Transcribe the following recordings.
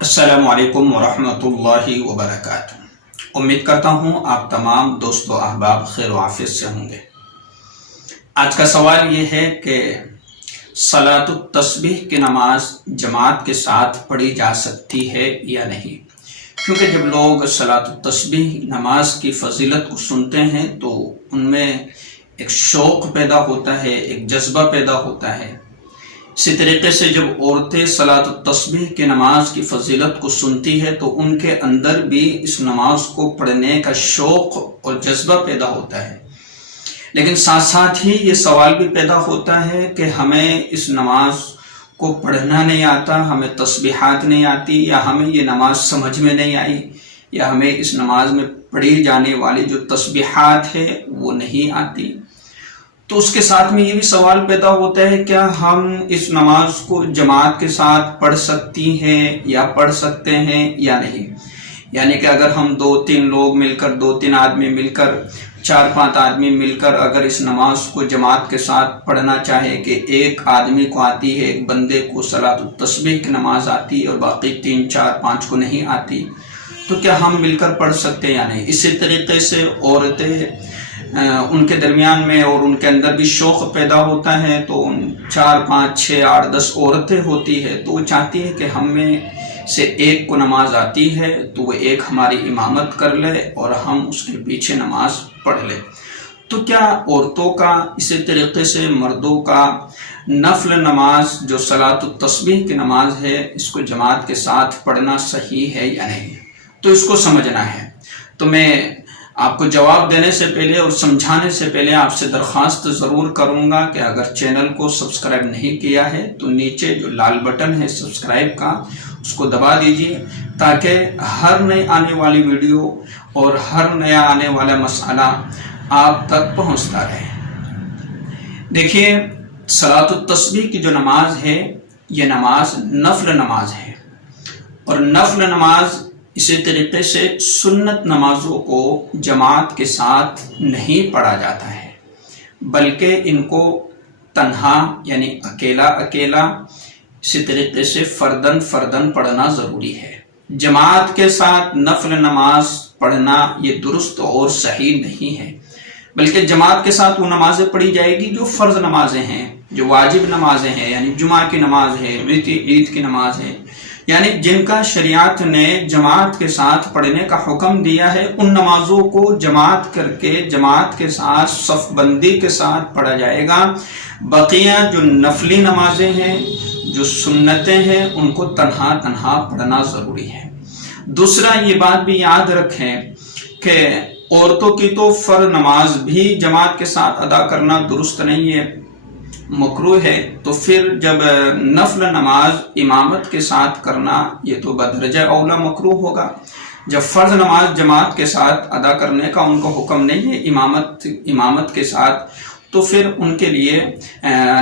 السلام علیکم ورحمۃ اللہ وبرکاتہ۔ امید کرتا ہوں آپ تمام دوست و احباب خیر و عافیت سے ہوں گے۔ آج کا سوال یہ ہے کہ صلاۃ التسبیح کی نماز جماعت کے ساتھ پڑھی جا سکتی ہے یا نہیں؟ کیونکہ جب لوگ صلاۃ التسبیح نماز کی فضیلت کو سنتے ہیں تو ان میں ایک شوق پیدا ہوتا ہے، ایک جذبہ پیدا ہوتا ہے۔ اسی طریقے سے جب عورتیں صلاۃ التسبیح کی نماز کی فضیلت کو سنتی ہے تو ان کے اندر بھی اس نماز کو پڑھنے کا شوق اور جذبہ پیدا ہوتا ہے۔ لیکن ساتھ ساتھ ہی یہ سوال بھی پیدا ہوتا ہے کہ ہمیں اس نماز کو پڑھنا نہیں آتا، ہمیں تسبیحات نہیں آتی، یا ہمیں یہ نماز سمجھ میں نہیں آئی، یا ہمیں اس نماز میں پڑھی جانے والی جو تسبیحات ہے وہ نہیں آتی۔ تو اس کے ساتھ میں یہ بھی سوال پیدا ہوتا ہے کیا ہم اس نماز کو جماعت کے ساتھ پڑھ سکتی ہیں یا پڑھ سکتے ہیں یا نہیں؟ یعنی کہ اگر ہم 2-3 لوگ مل کر، 2-3 آدمی مل کر، 4-5 آدمی مل کر اگر اس نماز کو جماعت کے ساتھ پڑھنا چاہے کہ ایک آدمی کو آتی ہے، ایک بندے کو صلاۃ التسبیح کی نماز آتی ہے اور باقی 3-4-5 کو نہیں آتی، تو کیا ہم مل کر پڑھ سکتے ہیں یا نہیں؟ اسی طریقے سے عورتیں ان کے درمیان میں اور ان کے اندر بھی شوق پیدا ہوتا ہے، تو ان 4-5-6-8-10 عورتیں ہوتی ہے تو وہ چاہتی ہے کہ ہم میں سے ایک کو نماز آتی ہے تو وہ ایک ہماری امامت کر لے اور ہم اس کے پیچھے نماز پڑھ لیں۔ تو کیا عورتوں کا اسی طریقے سے مردوں کا نفل نماز جو صلاۃ التسبیح کی نماز ہے اس کو جماعت کے ساتھ پڑھنا صحیح ہے یا نہیں؟ تو اس کو سمجھنا ہے۔ تو میں آپ کو جواب دینے سے پہلے اور سمجھانے سے پہلے آپ سے درخواست ضرور کروں گا کہ اگر چینل کو سبسکرائب نہیں کیا ہے تو نیچے جو لال بٹن ہے سبسکرائب کا اس کو دبا دیجیے، تاکہ ہر نئی آنے والی ویڈیو اور ہر نیا آنے والا مسئلہ آپ تک پہنچتا رہے۔ دیکھیے، صلاۃ التسبیح کی جو نماز ہے یہ نماز نفل نماز ہے، اور نفل نماز اسی طریقے سے سنت نمازوں کو جماعت کے ساتھ نہیں پڑھا جاتا ہے، بلکہ ان کو تنہا یعنی اکیلا اکیلا، اسی طریقے سے فردن فردن پڑھنا ضروری ہے۔ جماعت کے ساتھ نفل نماز پڑھنا یہ درست اور صحیح نہیں ہے، بلکہ جماعت کے ساتھ وہ نمازیں پڑھی جائے گی جو فرض نمازیں ہیں، جو واجب نمازیں ہیں، یعنی جمعہ کی نماز ہے، عید کی نماز ہے، یعنی جن کا شریعت نے جماعت کے ساتھ پڑھنے کا حکم دیا ہے، ان نمازوں کو جماعت کر کے جماعت کے ساتھ صف بندی کے ساتھ پڑھا جائے گا۔ بقیہ جو نفلی نمازیں ہیں، جو سنتیں ہیں، ان کو تنہا تنہا پڑھنا ضروری ہے۔ دوسرا یہ بات بھی یاد رکھیں کہ عورتوں کی تو فرض نماز بھی جماعت کے ساتھ ادا کرنا درست نہیں ہے، مکروہ ہے، تو پھر جب نفل نماز امامت کے ساتھ کرنا یہ تو بدرجہ اولا مکروہ ہوگا۔ جب فرض نماز جماعت کے ساتھ ادا کرنے کا ان کو حکم نہیں ہے امامت کے ساتھ، تو پھر ان کے لیے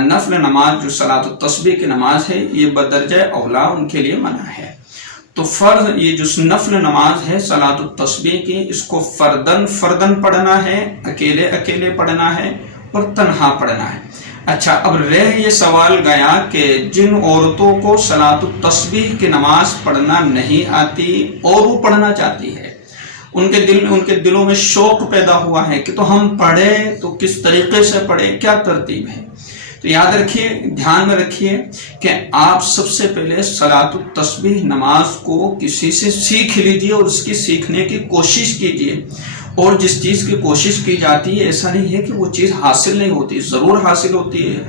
نفل نماز جو صلاۃ التسبیح کی نماز ہے یہ بدرجہ اولا ان کے لیے منع ہے۔ تو فرض یہ جو نفل نماز ہے صلاۃ التسبیح کی، اس کو فردن فردن پڑھنا ہے، اکیلے اکیلے پڑھنا ہے اور تنہا پڑھنا ہے۔ اچھا، اب رہ یہ سوال گیا کہ جن عورتوں کو صلاۃ التسبیح کی نماز پڑھنا نہیں آتی اور وہ پڑھنا چاہتی ہے، ان کے دلوں میں شوق پیدا ہوا ہے کہ تو ہم پڑھے تو کس طریقے سے پڑھے، کیا ترتیب ہے؟ تو یاد رکھیے، دھیان میں رکھیے کہ آپ سب سے پہلے صلاۃ التسبیح نماز کو کسی سے سیکھ لیجیے اور اس کی سیکھنے کی کوشش کیجیے۔ اور جس چیز کی کوشش کی جاتی ہے ایسا نہیں ہے کہ وہ چیز حاصل نہیں ہوتی، ضرور حاصل ہوتی ہے،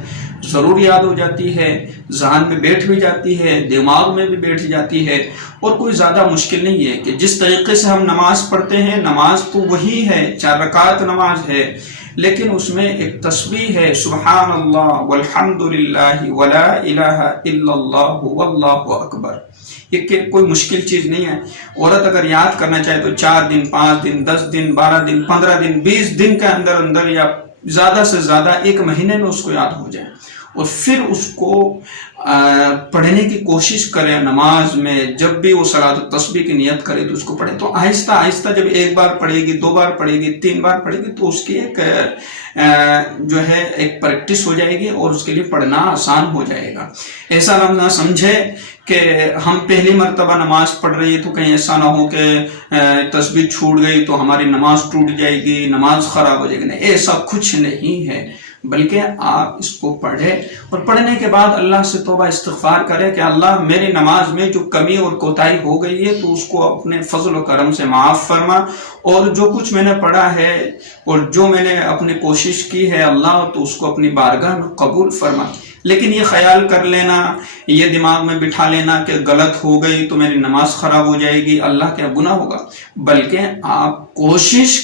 ضرور یاد ہو جاتی ہے، ذہن میں بیٹھ بھی جاتی ہے، دماغ میں بھی بیٹھ جاتی ہے، اور کوئی زیادہ مشکل نہیں ہے کہ جس طریقے سے ہم نماز پڑھتے ہیں، نماز تو وہی ہے، 4 رکعت نماز ہے، لیکن اس میں ایک تسبیح ہے، سبحان اللہ والحمد للہ ولا الہ الا اللہ واللہ اکبر۔ یہ کوئی مشکل چیز نہیں ہے۔ عورت اگر یاد کرنا چاہے تو 4 دن، 5 دن، 10 دن، 12 دن، 15 دن، 20 دن کے اندر یا زیادہ سے زیادہ 1 مہینے میں اس کو یاد ہو جائے، اور پھر اس کو پڑھنے کی کوشش کرے نماز میں۔ جب بھی وہ صلاۃ التسبیح کی نیت کرے تو اس کو پڑھے، تو آہستہ آہستہ جب 1 بار پڑھے گی، 2 بار پڑھے گی، 3 بار پڑھے گی، تو اس کی ایک پریکٹس ہو جائے گی اور اس کے لیے پڑھنا آسان ہو جائے گا۔ ایسا نہ سمجھے کہ ہم پہلی مرتبہ نماز پڑھ رہی ہے تو کہیں ایسا نہ ہو کہ تسبیح چھوٹ گئی تو ہماری نماز ٹوٹ جائے گی، نماز خراب ہو جائے گی. نہیں، ایسا کچھ نہیں ہے، بلکہ آپ اس کو پڑھیں اور پڑھنے کے بعد اللہ سے توبہ استغفار کریں کہ اللہ میری نماز میں جو کمی اور کوتاہی ہو گئی ہے تو اس کو اپنے فضل و کرم سے معاف فرما، اور جو کچھ میں نے پڑھا ہے اور جو میں نے اپنی کوشش کی ہے اللہ تو اس کو اپنی بارگاہ میں قبول فرما. لیکن یہ خیال کر لینا، یہ دماغ میں بٹھا لینا کہ غلط ہو گئی تو میری نماز خراب ہو جائے گی، اللہ کیا گناہ ہوگا، بلکہ آپ کوشش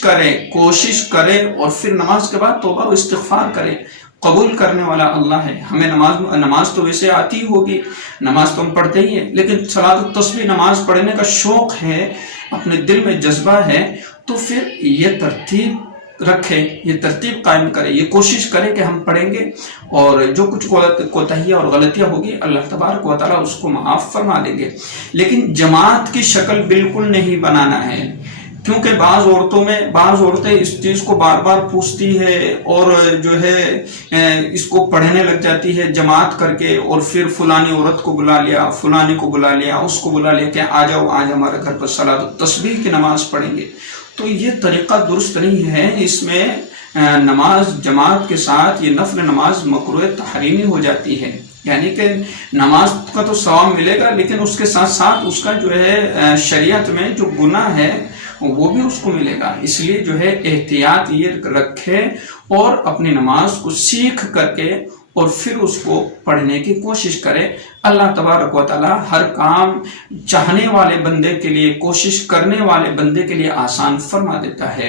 کریں اور پھر نماز کے بعد توبہ و استغفار کریں. قبول کرنے والا اللہ ہے. ہمیں نماز تو ویسے آتی ہوگی، نماز تو ہم پڑھتے ہی ہیں، لیکن صلاۃ التسبیح نماز پڑھنے کا شوق ہے، اپنے دل میں جذبہ ہے، تو پھر یہ ترتیب رکھے، یہ ترتیب قائم کرے، یہ کوشش کرے کہ ہم پڑھیں گے اور جو کچھ کوتاہیاں اور غلطیاں ہوگی اللہ تبارک و تعالیٰ اس کو معاف فرما دیں گے. لیکن جماعت کی شکل بالکل نہیں بنانا ہے، کیونکہ بعض عورتیں اس چیز کو بار بار پوچھتی ہے اور جو ہے اس کو پڑھنے لگ جاتی ہے جماعت کر کے، اور پھر فلانی عورت کو بلا لیا، فلانی کو بلا لیا، اس کو بلا لیا کہ آ جاؤ آج ہمارے گھر پر صلاۃ التسبیح کی نماز پڑھیں گے. تو یہ طریقہ درست نہیں ہے. اس میں نماز جماعت کے ساتھ یہ نفل نماز مکروہ تحریمی ہو جاتی ہے، یعنی کہ نماز کا تو ثواب ملے گا لیکن اس کے ساتھ ساتھ اس کا جو ہے شریعت میں جو گناہ ہے وہ بھی اس کو ملے گا. اس لیے جو ہے احتیاط یہ رکھے اور اپنی نماز کو سیکھ کر کے اور پھر اس کو پڑھنے کی کوشش کرے. اللہ تبارک و تعالی ہر کام چاہنے والے بندے کے لیے، کوشش کرنے والے بندے کے لیے آسان فرما دیتا ہے.